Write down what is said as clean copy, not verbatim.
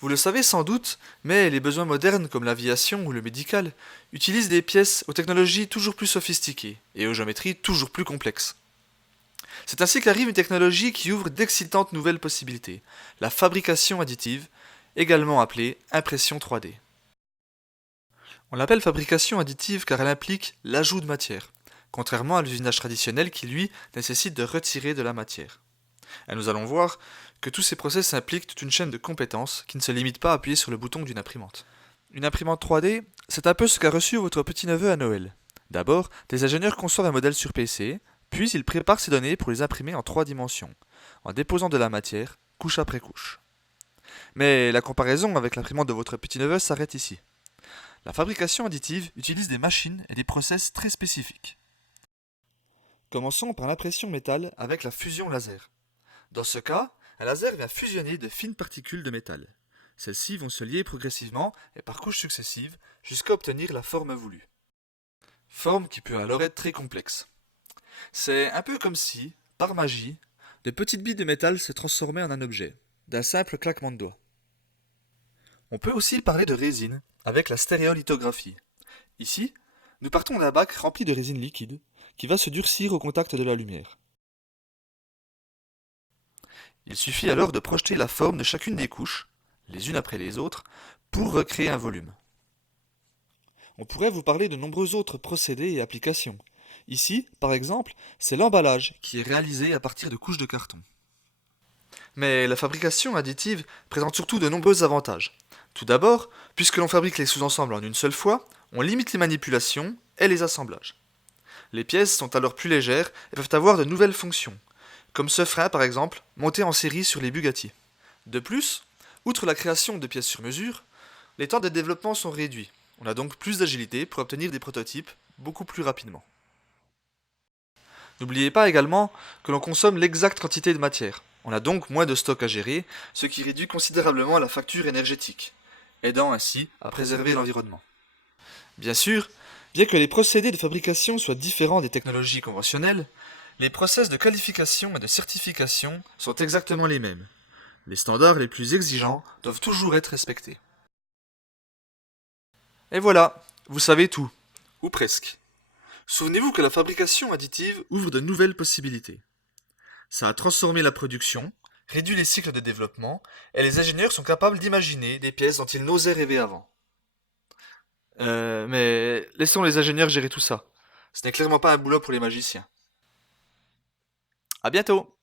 Vous le savez sans doute, mais les besoins modernes comme l'aviation ou le médical utilisent des pièces aux technologies toujours plus sophistiquées et aux géométries toujours plus complexes. C'est ainsi qu'arrive une technologie qui ouvre d'excitantes nouvelles possibilités, la fabrication additive, également appelée impression 3D. On l'appelle fabrication additive car elle implique l'ajout de matière, contrairement à l'usinage traditionnel qui lui nécessite de retirer de la matière. Et nous allons voir que tous ces process impliquent toute une chaîne de compétences qui ne se limite pas à appuyer sur le bouton d'une imprimante. Une imprimante 3D, c'est un peu ce qu'a reçu votre petit-neveu à Noël. D'abord, des ingénieurs conçoivent un modèle sur PC, puis ils préparent ces données pour les imprimer en 3 dimensions, en déposant de la matière, couche après couche. Mais la comparaison avec l'imprimante de votre petit-neveu s'arrête ici. La fabrication additive utilise des machines et des process très spécifiques. Commençons par l'impression métal avec la fusion laser. Dans ce cas, un laser vient fusionner de fines particules de métal. Celles-ci vont se lier progressivement et par couches successives jusqu'à obtenir la forme voulue. Forme qui peut alors être très complexe. C'est un peu comme si, par magie, de petites billes de métal se transformaient en un objet, d'un simple claquement de doigts. On peut aussi parler de résine avec la stéréolithographie. Ici, nous partons d'un bac rempli de résine liquide qui va se durcir au contact de la lumière. Il suffit alors de projeter la forme de chacune des couches, les unes après les autres, pour recréer un volume. On pourrait vous parler de nombreux autres procédés et applications. Ici, par exemple, c'est l'emballage qui est réalisé à partir de couches de carton. Mais la fabrication additive présente surtout de nombreux avantages. Tout d'abord, puisque l'on fabrique les sous-ensembles en une seule fois, on limite les manipulations et les assemblages. Les pièces sont alors plus légères et peuvent avoir de nouvelles fonctions, comme ce frein par exemple, monté en série sur les Bugatti. De plus, outre la création de pièces sur mesure, les temps de développement sont réduits. On a donc plus d'agilité pour obtenir des prototypes beaucoup plus rapidement. N'oubliez pas également que l'on consomme l'exacte quantité de matière. On a donc moins de stock à gérer, ce qui réduit considérablement la facture énergétique, aidant ainsi à préserver l'environnement. Bien sûr, bien que les procédés de fabrication soient différents des technologies conventionnelles, les process de qualification et de certification sont exactement les mêmes. Les standards les plus exigeants doivent toujours être respectés. Et voilà, vous savez tout, ou presque. Souvenez-vous que la fabrication additive ouvre de nouvelles possibilités. Ça a transformé la production, réduit les cycles de développement, et les ingénieurs sont capables d'imaginer des pièces dont ils n'osaient rêver avant. Mais laissons les ingénieurs gérer tout ça. Ce n'est clairement pas un boulot pour les magiciens. À bientôt!